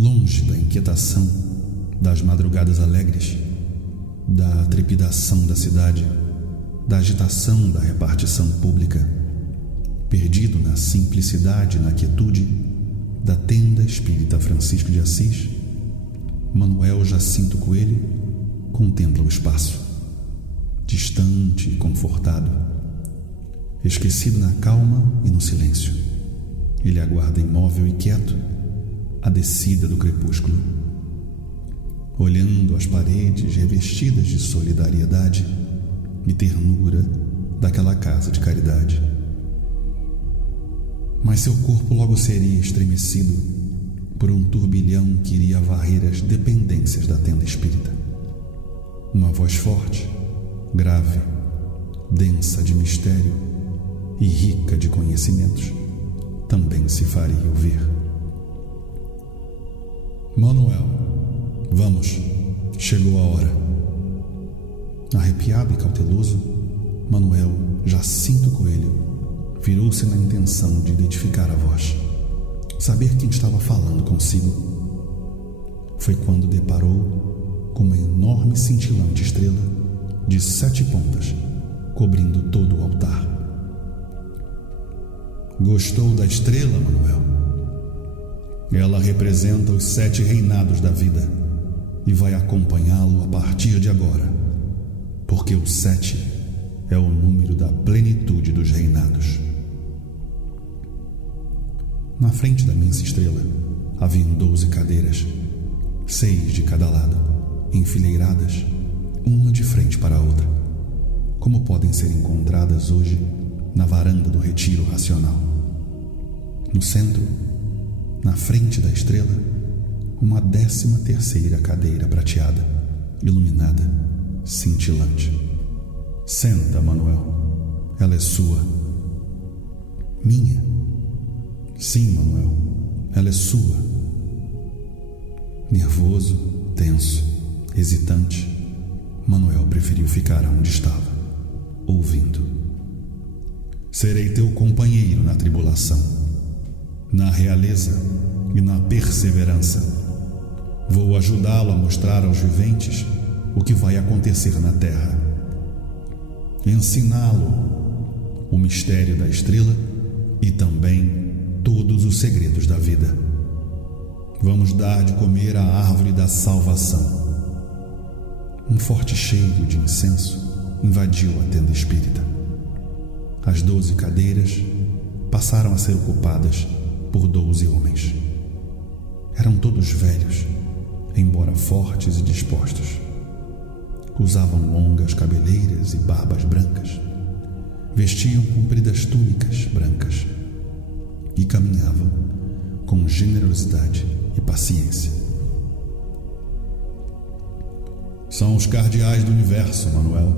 longe da inquietação das madrugadas alegres, da trepidação da cidade, da agitação da repartição pública, perdido na simplicidade e na quietude da tenda espírita Francisco de Assis, Manuel Jacinto Coelho contempla o espaço, distante e confortado, esquecido na calma e no silêncio. Ele aguarda imóvel e quieto a descida do crepúsculo, olhando as paredes revestidas de solidariedade e ternura daquela casa de caridade. Mas seu corpo logo seria estremecido por um turbilhão que iria varrer as dependências da tenda espírita. Uma voz forte, grave, densa de mistério e rica de conhecimentos também se faria ouvir. Manuel, vamos, chegou a hora. Arrepiado e cauteloso, Manuel Jacinto Coelho virou-se na intenção de identificar a voz, saber quem estava falando consigo. Foi quando deparou com uma enorme cintilante estrela de 7 pontas, cobrindo todo o altar. Gostou da estrela, Manuel? Ela representa os 7 reinados da vida e vai acompanhá-lo a partir de agora, porque o 7 é o número da plenitude dos reinados. Na frente da imensa estrela haviam 12 cadeiras, 6 de cada lado, enfileiradas, uma de frente para a outra, como podem ser encontradas hoje na varanda do Retiro Racional. No centro, na frente da estrela, uma 13ª cadeira prateada, iluminada, cintilante. Senta, Manuel. Ela é sua. Minha? Sim, Manuel. Ela é sua. Nervoso, tenso, hesitante, Manuel preferiu ficar onde estava, ouvindo. Serei teu companheiro na tribulação, na realeza e na perseverança. Vou ajudá-lo a mostrar aos viventes o que vai acontecer na terra. Ensiná-lo o mistério da estrela e também todos os segredos da vida. Vamos dar de comer a árvore da salvação. Um forte cheiro de incenso invadiu a tenda espírita. As 12 cadeiras passaram a ser ocupadas por 12 homens. Eram todos velhos, embora fortes e dispostos. Usavam longas cabeleiras e barbas brancas, vestiam compridas túnicas brancas e caminhavam com generosidade e paciência. São os cardeais do universo, Manuel.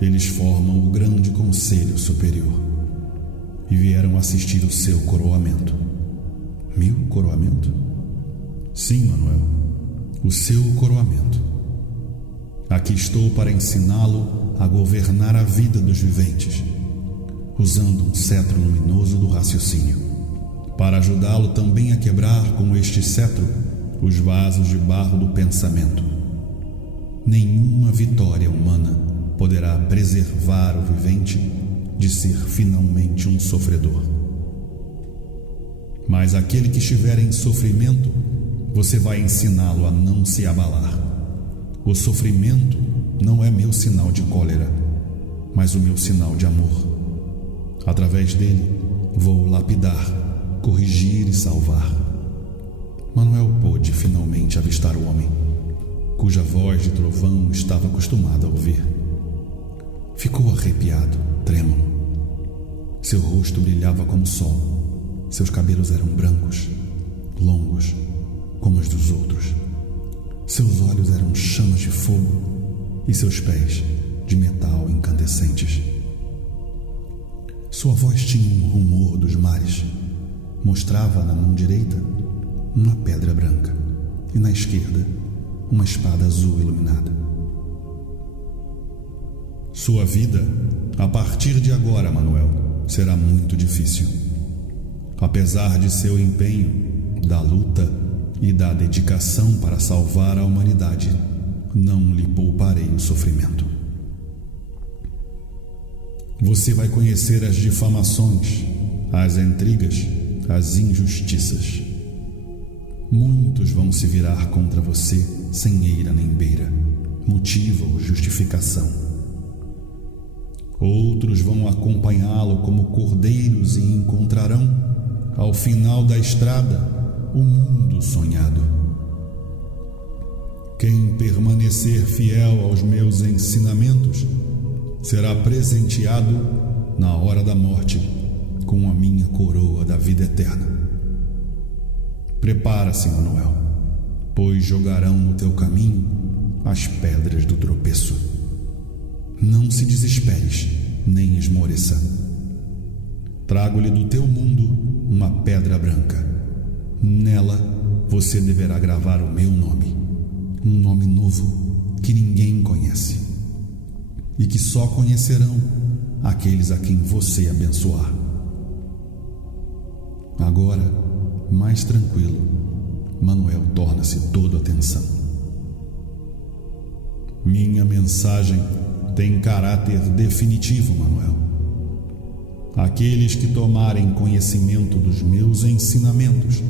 Eles formam o grande conselho superior e vieram assistir o seu coroamento. Meu coroamento? Sim, Manuel, o seu coroamento. Aqui estou para ensiná-lo a governar a vida dos viventes, usando um cetro luminoso do raciocínio, para ajudá-lo também a quebrar com este cetro os vasos de barro do pensamento. Nenhuma vitória humana poderá preservar o vivente de ser finalmente um sofredor. Mas aquele que estiver em sofrimento, você vai ensiná-lo a não se abalar. O sofrimento não é meu sinal de cólera, mas o meu sinal de amor. Através dele, vou lapidar, corrigir e salvar. Manuel pôde finalmente avistar o homem, cuja voz de trovão estava acostumado a ouvir. Ficou arrepiado, trêmulo. Seu rosto brilhava como o sol. Seus cabelos eram brancos, longos, como os dos outros. Seus olhos eram chamas de fogo e seus pés de metal incandescentes. Sua voz tinha um rumor dos mares. Mostrava na mão direita uma pedra branca e na esquerda uma espada azul iluminada. Sua vida, a partir de agora, Manuel, será muito difícil. Apesar de seu empenho, da luta e da dedicação para salvar a humanidade, não lhe pouparei o sofrimento. Você vai conhecer as difamações, as intrigas, as injustiças. Muitos vão se virar contra você sem eira nem beira, motivo ou justificação. Outros vão acompanhá-lo como cordeiros e encontrarão, ao final da estrada, o mundo sonhado. Quem permanecer fiel aos meus ensinamentos será presenteado na hora da morte com a minha coroa da vida eterna. Prepara-se, Manuel, pois jogarão no teu caminho as pedras do tropeço. Não se desesperes, nem esmoreça. Trago-lhe do teu mundo uma pedra branca. Nela você deverá gravar o meu nome, um nome novo que ninguém conhece e que só conhecerão aqueles a quem você abençoar. Agora, mais tranquilo, Manuel torna-se todo atenção. Minha mensagem tem caráter definitivo, Manuel. Aqueles que tomarem conhecimento dos meus ensinamentos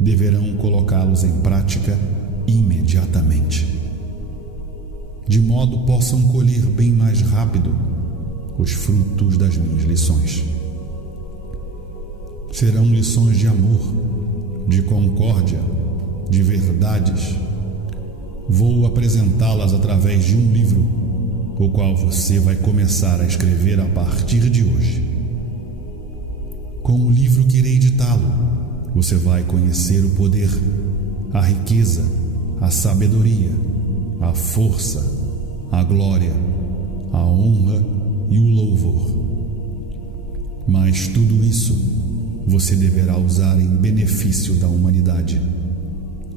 deverão colocá-los em prática imediatamente, de modo possam colher bem mais rápido os frutos das minhas lições. Serão lições de amor, de concórdia, de verdades. Vou apresentá-las através de um livro, o qual você vai começar a escrever a partir de hoje. Com o livro que irei ditá-lo, você vai conhecer o poder, a riqueza, a sabedoria, a força, a glória, a honra e o louvor. Mas tudo isso você deverá usar em benefício da humanidade,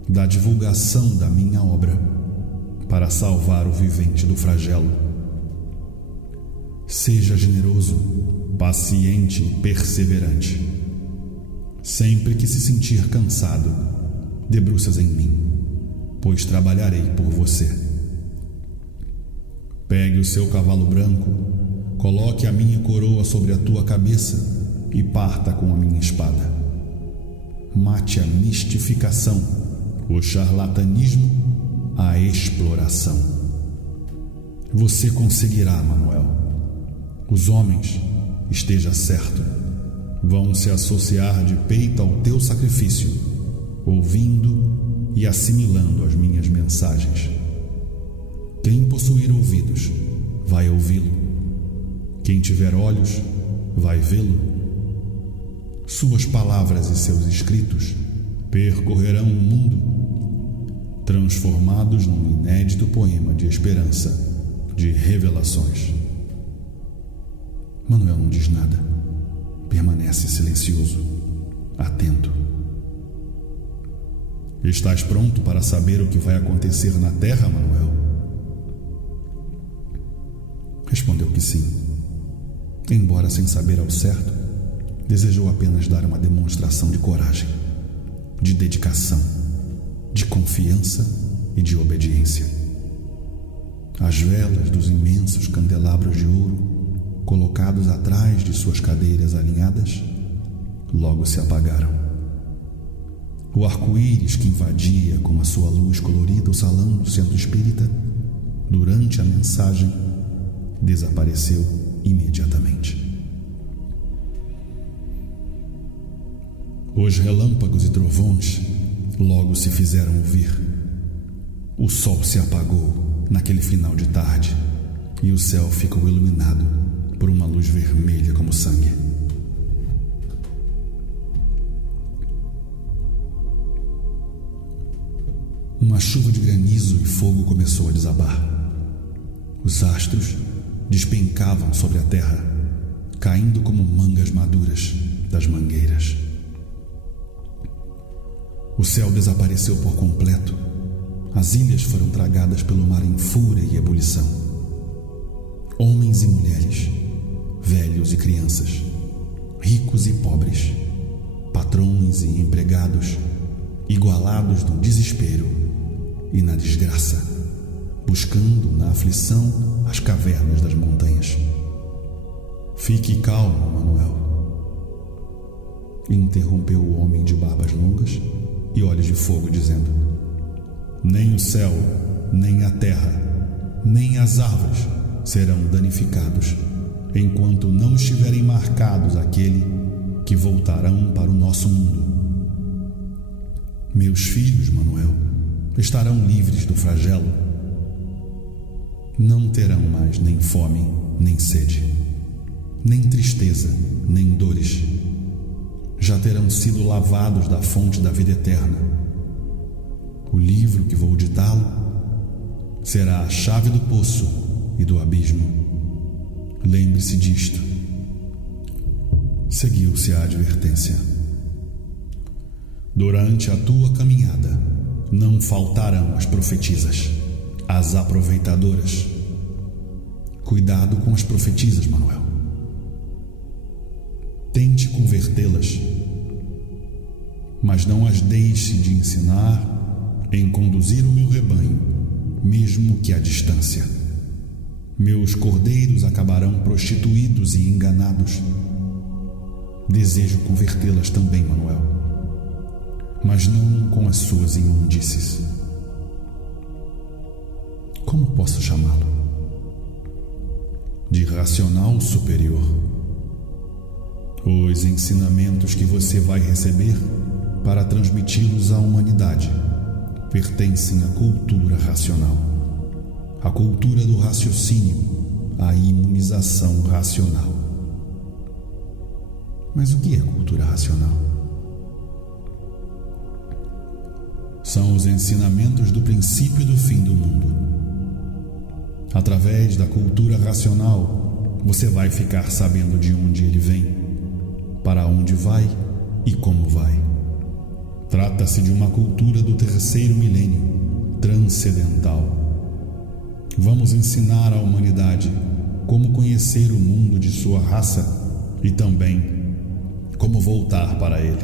da divulgação da minha obra, para salvar o vivente do flagelo. Seja generoso, paciente e perseverante. Sempre que se sentir cansado, debruça-se em mim, pois trabalharei por você. Pegue o seu cavalo branco, coloque a minha coroa sobre a tua cabeça e parta com a minha espada. Mate a mistificação, o charlatanismo, a exploração. Você conseguirá, Manuel. Os homens, esteja certo, vão se associar de peito ao teu sacrifício, ouvindo e assimilando as minhas mensagens. Quem possuir ouvidos, vai ouvi-lo. Quem tiver olhos, vai vê-lo. Suas palavras e seus escritos percorrerão o mundo, transformados num inédito poema de esperança, de revelações. Manuel não diz nada. Permanece silencioso, atento. Estás pronto para saber o que vai acontecer na Terra, Manuel? Respondeu que sim. Embora sem saber ao certo, desejou apenas dar uma demonstração de coragem, de dedicação, de confiança e de obediência. As velas dos imensos candelabros de ouro, colocados atrás de suas cadeiras alinhadas, logo se apagaram. O arco-íris que invadia com a sua luz colorida o salão do centro espírita, durante a mensagem, desapareceu imediatamente. Os relâmpagos e trovões logo se fizeram ouvir. O sol se apagou naquele final de tarde e o céu ficou iluminado por uma luz vermelha como sangue. Uma chuva de granizo e fogo começou a desabar. Os astros despencavam sobre a terra, caindo como mangas maduras das mangueiras. O céu desapareceu por completo. As ilhas foram tragadas pelo mar em fúria e ebulição. Homens e mulheres, velhos e crianças, ricos e pobres, patrões e empregados, igualados no desespero e na desgraça, buscando na aflição as cavernas das montanhas. Fique calmo, Manuel, interrompeu o homem de barbas longas e olhos de fogo, dizendo: nem o céu, nem a terra, nem as árvores serão danificados, enquanto não estiverem marcados aquele que voltarão para o nosso mundo. Meus filhos, Manuel, estarão livres do flagelo. Não terão mais nem fome, nem sede, nem tristeza, nem dores. Já terão sido lavados da fonte da vida eterna. O livro que vou ditá-lo será a chave do poço e do abismo. Lembre-se disto. Seguiu-se a advertência. Durante a tua caminhada, não faltarão as profetisas, as aproveitadoras. Cuidado com as profetisas, Manuel. Tente convertê-las, mas não as deixe de ensinar em conduzir o meu rebanho, mesmo que à distância. Meus cordeiros acabarão prostituídos e enganados. Desejo convertê-las também, Manuel, mas não com as suas imundícies. Como posso chamá-lo? De racional superior. Os ensinamentos que você vai receber para transmiti-los à humanidade pertencem à cultura racional, à cultura do raciocínio, à imunização racional. Mas o que é cultura racional? São os ensinamentos do princípio e do fim do mundo. Através da cultura racional, você vai ficar sabendo de onde ele vem, para onde vai e como vai. Trata-se de uma cultura do terceiro milênio, transcendental. Vamos ensinar à humanidade como conhecer o mundo de sua raça e também como voltar para ele.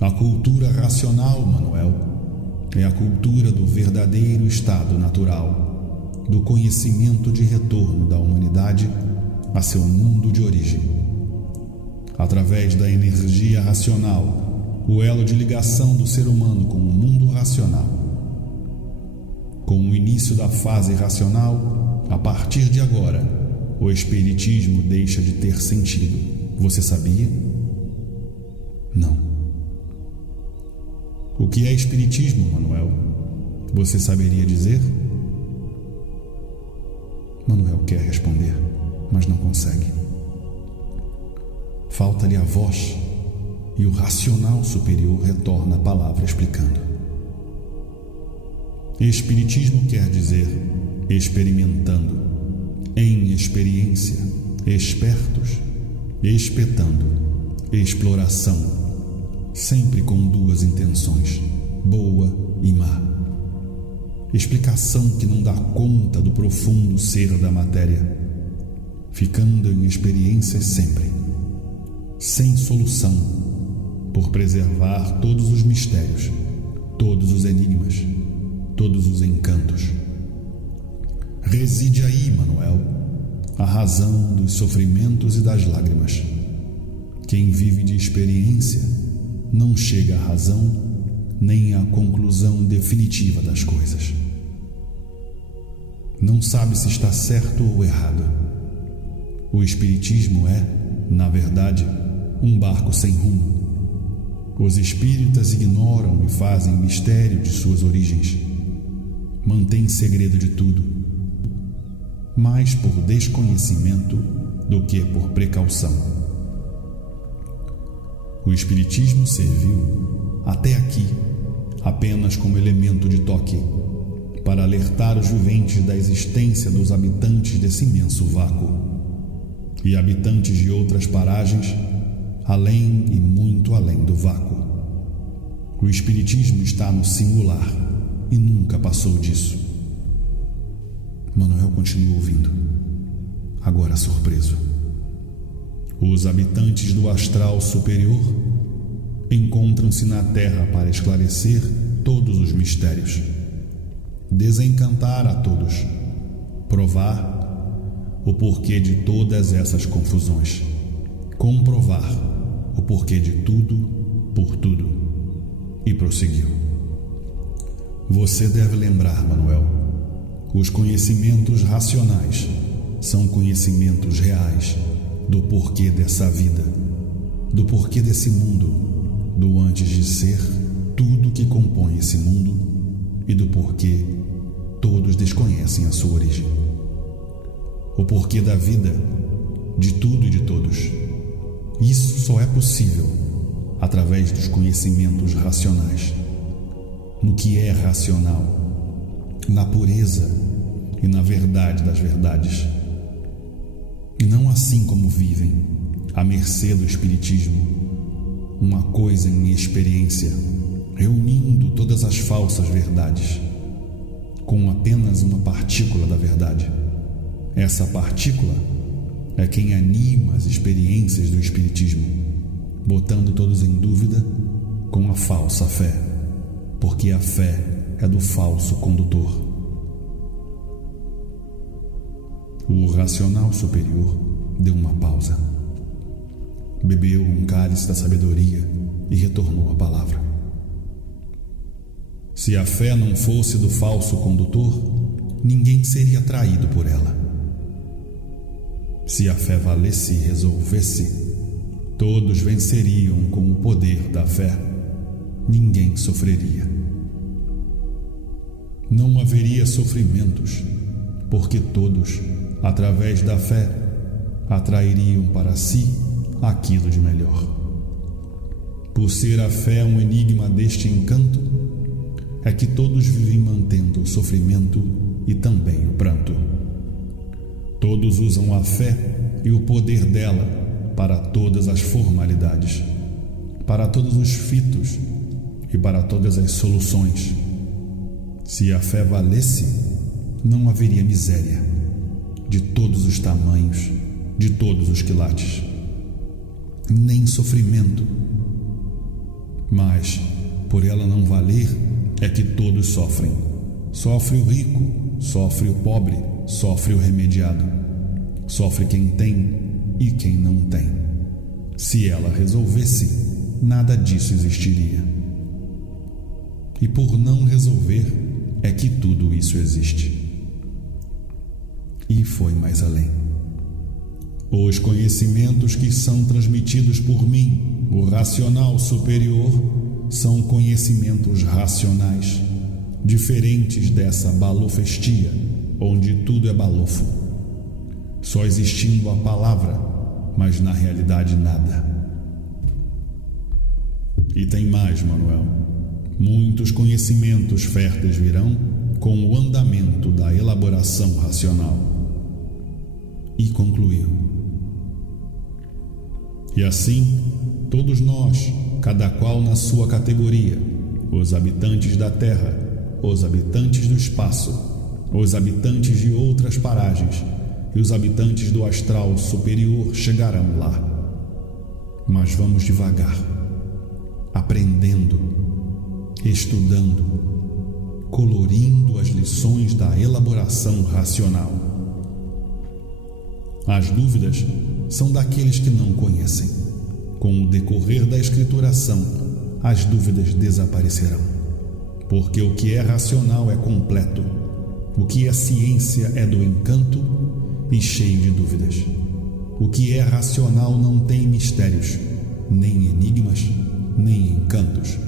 A cultura racional, Manuel, é a cultura do verdadeiro estado natural, do conhecimento de retorno da humanidade a seu mundo de origem. Através da energia racional, o elo de ligação do ser humano com o mundo racional. Com o início da fase racional, a partir de agora, o espiritismo deixa de ter sentido. Você sabia? Não. O que é espiritismo, Manuel? Você saberia dizer? Manuel quer responder, mas não consegue. Falta-lhe a voz e o racional superior retorna a palavra explicando. Espiritismo quer dizer experimentando, em experiência, espertos, espetando, exploração, sempre com duas intenções, boa e má. Explicação que não dá conta do profundo ser da matéria, ficando em experiências sempre, sem solução, por preservar todos os mistérios, todos os enigmas, todos os encantos. Reside aí, Manuel, a razão dos sofrimentos e das lágrimas. Quem vive de experiência não chega à razão nem à conclusão definitiva das coisas. Não sabe se está certo ou errado. O espiritismo é, na verdade, um barco sem rumo. Os espíritas ignoram e fazem mistério de suas origens. Mantêm segredo de tudo, mais por desconhecimento do que por precaução. O espiritismo serviu, até aqui, apenas como elemento de toque, para alertar os viventes da existência dos habitantes desse imenso vácuo e habitantes de outras paragens, além e muito além do vácuo. O espiritismo está no singular e nunca passou disso. Manuel continua ouvindo, agora surpreso. Os habitantes do astral superior encontram-se na Terra para esclarecer todos os mistérios, desencantar a todos, provar o porquê de todas essas confusões, comprovar o porquê de tudo por tudo. E prosseguiu: você deve lembrar, Manuel, os conhecimentos racionais são conhecimentos reais do porquê dessa vida, do porquê desse mundo, do antes de ser tudo que compõe esse mundo e do porquê todos desconhecem a sua origem. O porquê da vida, de tudo e de todos. Isso só é possível através dos conhecimentos racionais, no que é racional, na pureza e na verdade das verdades, e não assim como vivem, à mercê do espiritismo, uma coisa em experiência, reunindo todas as falsas verdades, com apenas uma partícula da verdade. Essa partícula é quem anima as experiências do espiritismo, botando todos em dúvida com a falsa fé, porque a fé é do falso condutor. O racional superior deu uma pausa, bebeu um cálice da sabedoria e retornou a palavra. Se a fé não fosse do falso condutor, ninguém seria atraído por ela. Se a fé valesse e resolvesse, todos venceriam com o poder da fé. Ninguém sofreria. Não haveria sofrimentos, porque todos, através da fé, atrairiam para si aquilo de melhor. Por ser a fé um enigma deste encanto, é que todos vivem mantendo o sofrimento e também o pranto. Todos usam a fé e o poder dela para todas as formalidades, para todos os fitos e para todas as soluções. Se a fé valesse, não haveria miséria, de todos os tamanhos, de todos os quilates, nem sofrimento. Mas, por ela não valer, é que todos sofrem. Sofre o rico, sofre o pobre, sofre o remediado. Sofre quem tem e quem não tem. Se ela resolvesse, nada disso existiria. E por não resolver, é que tudo isso existe. E foi mais além. Os conhecimentos que são transmitidos por mim, o racional superior, são conhecimentos racionais, diferentes dessa balofestia, onde tudo é balofo, só existindo a palavra, mas na realidade nada. E tem mais, Manuel. Muitos conhecimentos férteis virão com o andamento da elaboração racional. E concluiu: e assim, todos nós, cada qual na sua categoria, os habitantes da Terra, os habitantes do espaço, os habitantes de outras paragens e os habitantes do astral superior chegarão lá. Mas vamos devagar, aprendendo, estudando, colorindo as lições da elaboração racional. As dúvidas são daqueles que não conhecem. Com o decorrer da escrituração, as dúvidas desaparecerão, porque o que é racional é completo, o que é ciência é do encanto e cheio de dúvidas. O que é racional não tem mistérios, nem enigmas, nem encantos.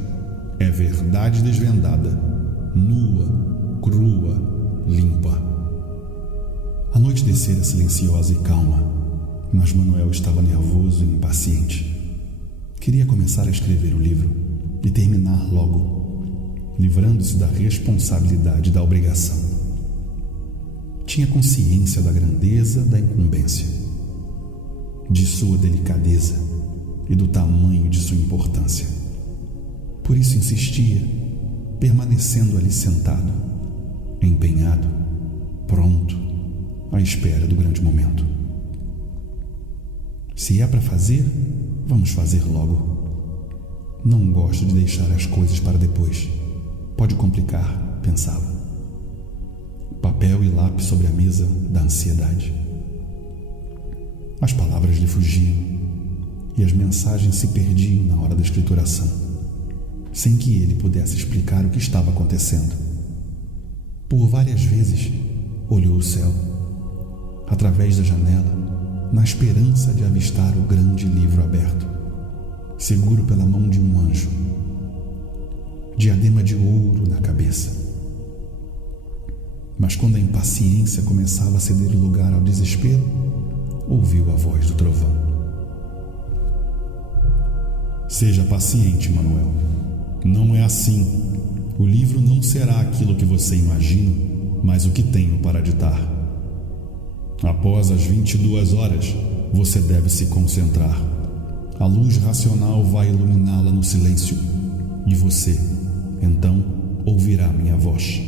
É verdade desvendada, nua, crua, limpa. A noite descera silenciosa e calma, mas Manuel estava nervoso e impaciente. Queria começar a escrever o livro e terminar logo, livrando-se da responsabilidade da obrigação. Tinha consciência da grandeza da incumbência, de sua delicadeza e do tamanho de sua importância. Por isso insistia, permanecendo ali sentado, empenhado, pronto, à espera do grande momento. Se é para fazer, vamos fazer logo. Não gosto de deixar as coisas para depois. Pode complicar, pensava. Papel e lápis sobre a mesa da ansiedade. As palavras lhe fugiam e as mensagens se perdiam na hora da escrituração, sem que ele pudesse explicar o que estava acontecendo. Por várias vezes, olhou o céu, através da janela, na esperança de avistar o grande livro aberto, seguro pela mão de um anjo, diadema de ouro na cabeça. Mas quando a impaciência começava a ceder lugar ao desespero, ouviu a voz do trovão. Seja paciente, Manuel. Não é assim. O livro não será aquilo que você imagina, mas o que tenho para ditar. Após as 22 horas, você deve se concentrar. A luz racional vai iluminá-la no silêncio, e você, então, ouvirá minha voz.